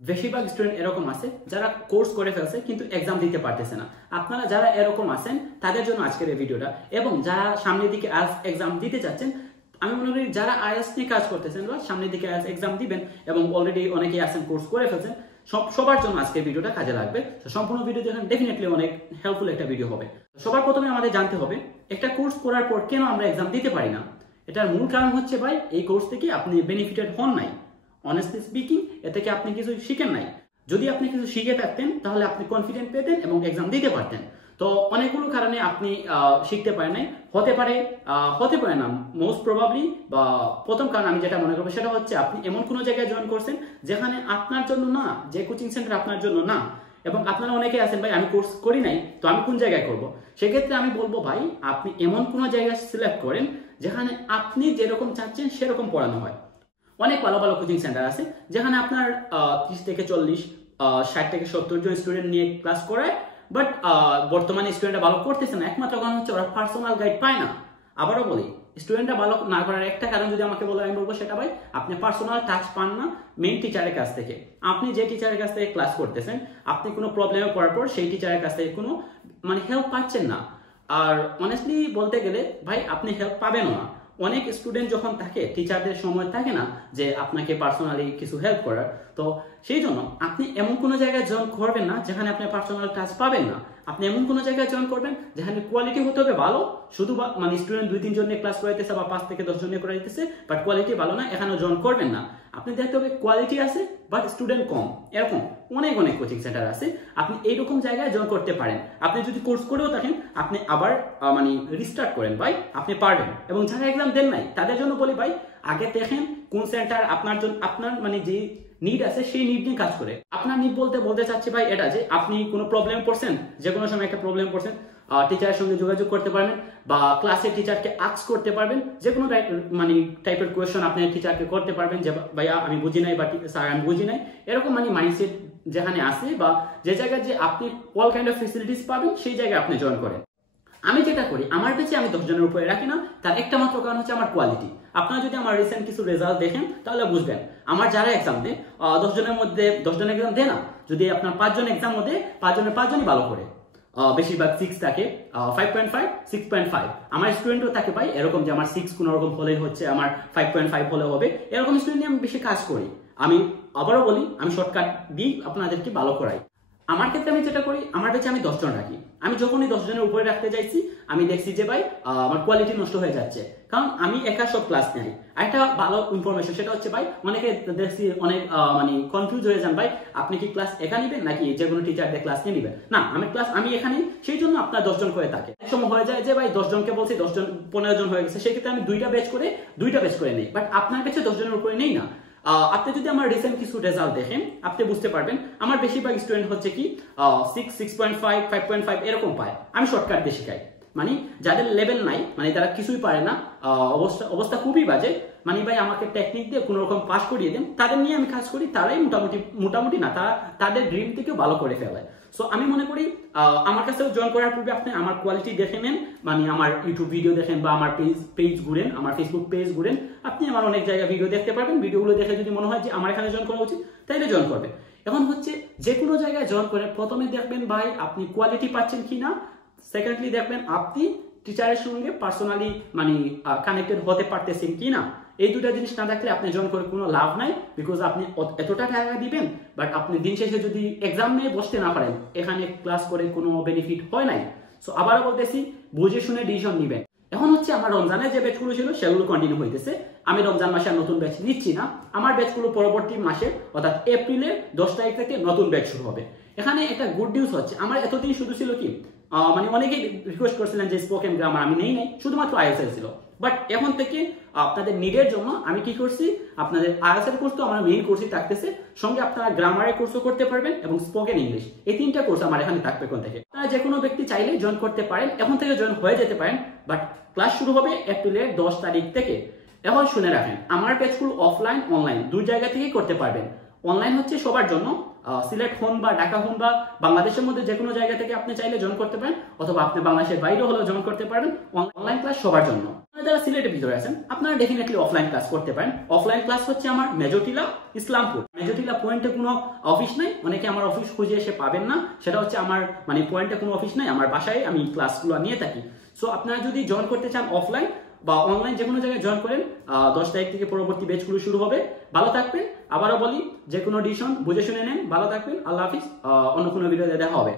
বেশিরভাগ স্টুডেন্ট এরকম আছে যারা কোর্স করে ফেলছে কিন্তু এক্সাম দিতে পারতেছে না। আপনারা যারা এরকম আছেন তাদের জন্য আজকের এই ভিডিওটা, এবং যারা সামনের দিকে আইএলটিএস এক্সাম দিতে চাচ্ছেন, আমি মনে করি যারা আইএলটিএস নিয়ে কাজ করতেছেন বা সামনের দিকে আইএলটিএস এক্সাম দিবেন এবং অলরেডি অনেকেই আছেন কোর্স করে ফেলছেন, সবার জন্য আজকের ভিডিওটা কাজে লাগবে। সম্পূর্ণ ভিডিও দেখেন, ডেফিনেটলি অনেক হেল্পফুল একটা ভিডিও হবে। সবার প্রথমে আমাদের জানতে হবে একটা কোর্স করার পর কেন আমরা এক্সাম দিতে পারি না। এটার মূল কারণ হচ্ছে ভাই, এই কোর্স থেকে আপনি বেনিফিটেড হন নাই। অনেস্টলি স্পিকিং, এ থেকে আপনি কিছু শিখেন নাই। যদি আপনি কিছু শিখে থাকতেন তাহলে আপনি কনফিডেন্ট পেতেন এবং এক্সাম দিতে পারতেন। তো অনেকগুলো কারণে আপনি শিখতে পারেন নাই, হতে পারে না মোস্ট প্রবাবলি। বা প্রথম কারণ আমি যেটা মনে করবো সেটা হচ্ছে আপনি এমন কোনো জায়গায় জয়েন করছেন যেখানে আপনার জন্য না, যে কোচিং সেন্টার আপনার জন্য না। এবং আপনারা অনেকে আছেন ভাই আমি কোর্স করি নাই, তো আমি কোন জায়গায় করব। সেক্ষেত্রে আমি বলবো ভাই, আপনি এমন কোনো জায়গা সিলেক্ট করেন যেখানে আপনি যেরকম চাচ্ছেন সেরকম পড়ানো হয়। অনেক ভালো ভালো কোচিং সেন্টার আছে যেখানে আপনার 30 থেকে 40, 60 থেকে 70 জন স্টুডেন্ট নিয়ে ক্লাস করায়। বাট বর্তমানে স্টুডেন্টরা ভালো করতেছে না, একমাত্র কারণ হচ্ছে ওরা পার্সোনাল গাইড পায় না। আবারও বলি, স্টুডেন্টরা ভালো না করার একটা কারণ যদি আমাকে বলে, আমি বলবো সেটা ভাই, আপনি পার্সোনাল টাচ পান না মেইন টিচারের কাছ থেকে। আপনি যে টিচারের কাছ থেকে ক্লাস করতেছেন, আপনি কোনো প্রবলেমে পড়ার পর সেই টিচারের কাছ থেকে কোনো হেল্প পাচ্ছেন না। আর অনেস্টলি বলতে গেলে ভাই, আপনি হেল্প পাবেনও না। অনেক স্টুডেন্ট যখন থাকে, টিচারদের সময় থাকে না যে আপনাকে পার্সোনালি কিছু হেল্প করার। তো সেই জন্য আপনি এমন কোনো জায়গায় জয়েন করবেন না যেখানে আপনি পার্সোনাল টাচ পাবেন না। আপনি এমন কোনো জায়গায় জয়েন করবেন যেখানে কোয়ালিটি হতে হবে ভালো। শুধু স্টুডেন্ট 2-3 জন নিয়ে ক্লাস করাইতেছে বা 5 থেকে 10 জন নিয়ে করাইতেছে, বাট কোয়ালিটি ভালো না, এখানেও জয়েন করবেন না। আপনি দেখতে হবে কোয়ালিটি আছে বাট স্টুডেন্ট কম। এরকম অনেক কোচিং সেন্টার আছে, আপনি এইরকম জায়গায় জয়েন করতে পারেন। আপনি যদি কোর্স করেও থাকেন, আপনি আবার রিস্টার্ট করেন ভাই, আপনি পারবেন। এবং যারা এক্সাম দেন নাই তাদের জন্য বলি ভাই, আগে দেখেন কোন সেন্টার আপনার জন্য, আপনার যে নিড আছে সেই নিড নিয়ে কাজ করে। আপনার নিড বলতে চাচ্ছি ভাই এটা, যে আপনি কোনো প্রবলেম পড়ছেন, যে কোনো সময় একটা প্রবলেম পড়ছেন, টিচারের সঙ্গে যোগাযোগ করতে পারবেন বা ক্লাসের টিচারকে আস্ক করতে পারবেন। যে কোনো টাইপের কোয়েশ্চন আপনি টিচারকে করতে পারবেন, যে ভাইয়া আমি বুঝি নাই বা স্যার আমি বুঝি নাই। এরকম মাইন্ডসেট যেখানে আসে বা যে জায়গায় যে আপনি অল কাইন্ড অফ ফেসিলিটিস পাবেন, সেই জায়গায় আপনি জয়েন করেন। আমি যেটা করি, আমার কাছে আমি 10 জনের উপরে রাখি না, তার একটা মাত্র কারণ হচ্ছে আমার কোয়ালিটি। আপনারা যদি আমার রিসেন্ট কিছু রেজাল্ট দেখেন তাহলে বুঝবেন, আমার যারা এক্সাম দেয় 10 জনের মধ্যে 10 জন এক্সাম দেয় না। যদি আপনার 5 জন এক্সাম মধ্যে 5 জনের 5 জনই ভালো করে, বেশিরভাগ 6 থাকে, 5.5, 6.5। আমার স্টুডেন্টও থাকে ভাই এরকম, যে আমার 6 কোনো রকম হলেই হচ্ছে, আমার 5.5 হলে হবে, এরকম স্টুডেন্ট নিয়ে আমি বেশি কাজ করি। আমি আবারও বলি, আমি শর্টকাট দিই আপনাদেরকে ভালো করাই। আমার ক্ষেত্রে আমি যেটা করি, আমার কাছে আমি 10 জন রাখি। আমি যখনই 10 জনের উপরে রাখতে যাইছি, আমি দেখছি যে ভাই আমার কোয়ালিটি নষ্ট হয়ে যাচ্ছে, কারণ আমি একা সব ক্লাস নেই। আরেকটা ভালো ইনফরমেশন সেটা হচ্ছে ভাই, অনেকে দেখছি অনেক কনফিউজ হয়ে যান, ভাই আপনি কি ক্লাস একা নিবেন নাকি যে কোনো টিচার দিয়ে ক্লাস নিয়ে নিবেন? না, আমি এখানে, সেই জন্য আপনার 10 জন করে থাকে। এক সময় হয়ে যায় যে ভাই 10 জনকে বলছি, 10 জন 15 জন হয়ে গেছে, সেক্ষেত্রে আমি দুইটা ব্যাচ করে নেই। বাট আপনার কাছে 10 জনের উপরে নেই না। আপনি যদি আমার রিসেন্ট কিছু রেজাল্ট দেখেন, আপনি বুঝতে পারবেন আমার বেশিরভাগ স্টুডেন্ট হচ্ছে কি 6, 6.5, 5.5 এরকম পায়। আমি শর্টকাট দিয়ে শেখাই। যাদের লেভেল নাই, তারা কিছুই পারে না, অবস্থা খুবই বাজে, ভাই আমাকে টেকনিক দিয়ে কোনো রকম পাস করিয়ে দেন, তাদের নিয়ে আমি কাজ করি। তারাই মোটামুটি না, তারা তাদের ড্রিম থেকেও ভালো করে ফেলে। সো আমি মনে করি আমার কাছেও জয়েন করার পূর্বে আপনি আমার কোয়ালিটি দেখে নেন, আমার ইউটিউব ভিডিও দেখেন বা আমার পেজ ঘুরেন, আমার ফেসবুক পেজ ঘুরেন, আপনি আমার অনেক জায়গায় ভিডিও দেখতে পারবেন। ভিডিওগুলো দেখে যদি মনে হয় যে আমার এখানে জয়েন করা উচিত, তাইলে জয়েন করবেন। এখন হচ্ছে যে কোনো জায়গায় জয়েন করে প্রথমে দেখবেন ভাই আপনি কোয়ালিটি পাচ্ছেন কিনা। সেকেন্ডলি দেখবেন আপনি টিচারের সঙ্গে পার্সোনালি কানেক্টেড হতে পারতেছেন কিনা। এই দুটা জিনিস না থাকলে আপনি জয়েন করে কোনো লাভ নাই, বিকজ আপনি এতটা টাকা দিবেন, বাট আপনি দিন শেষে যদি এক্সাম নিয়ে বসতে না পারেন, এখানে ক্লাস করে কোনো বেনিফিট হয় নাই। সো আবারও বলতেছি, বুঝে শুনে ডিসিশন নিবেন। এখন হচ্ছে আমার রমজানের যে ব্যাচগুলো ছিল সেগুলো কন্টিনিউ হইতেছে। আমি রমজান মাসে আর নতুন ব্যাচ নিচ্ছি না। আমার ব্যাচগুলো পরবর্তী মাসে অর্থাৎ এপ্রিলের 10 তারিখ থেকে নতুন ব্যাচ শুরু হবে। এখানে একটা গুড নিউজ হচ্ছে, আমার এতদিন শুধু ছিল কি অনেকেই রিকোয়েস্ট করছিলেন যে স্পোকেন গ্রামার আমি নেই, শুধুমাত্র আইএলটিএস ছিল। বাট এখন থেকে আপনাদের নিডের জন্য আমি কি করছি, আপনাদের আইএলটিএস কোর্স তো আমার মেইন কোর্সই থাকতেছে, সঙ্গে আপনারা গ্রামারের কোর্সও করতে পারবেন এবং স্পোকেন ইংলিশ, এই 3টা কোর্স আমার এখানে থাকবে। এখন থেকে আপনারা যে কোনো ব্যক্তি চাইলে জয়েন করতে পারেন, এখন থেকে জয়েন হয়ে যেতে পারেন। বাট ক্লাস শুরু হবে এপ্রিলের 10 তারিখ থেকে। এখন শুনে রাখেন, আমার ব্যাচগুলো অফলাইন অনলাইন দুই জায়গা থেকেই করতে পারবেন। অনলাইন হচ্ছে সবার জন্য, সিলেট হন বা ঢাকা হন বা বাংলাদেশের মধ্যে যে কোনো জায়গা থেকে আপনি চাইলে জয়েন করতে পারেন, অথবা আপনি বাংলাদেশের বাইরে হলেও জয়েন করতে পারেন। অনলাইন ক্লাস সবার জন্য। যারা সিলেটের ভিতরে আছেন আপনারা ডেফিনেটলি অফলাইন ক্লাস করতে পারেন। অফলাইন ক্লাস হচ্ছে আমার মেজরটিলা ইসলামপুর। মেজরটিলা পয়েন্টে কোনো অফিস নাই, অনেকে আমার অফিস খুঁজে এসে পাবেন না, সেটা হচ্ছে আমার মানে পয়েন্টে কোনো অফিস নাই, আমার বাসায় আমি ক্লাসগুলো নিয়ে থাকি। সো আপনারা যদি জয়েন করতে চান অফলাইন বা অনলাইন যে কোনো জায়গায় জয়েন করেন, 10 তারিখ থেকে পরবর্তী ব্যাচগুলো শুরু হবে। ভালো থাকবেন। আবারও বলি, যে কোনো ডিসিশন বুঝে শুনে নেন। ভালো থাকবেন। আল্লাহ হাফিজ। অন্য কোনো ভিডিওতে দেখা হবে।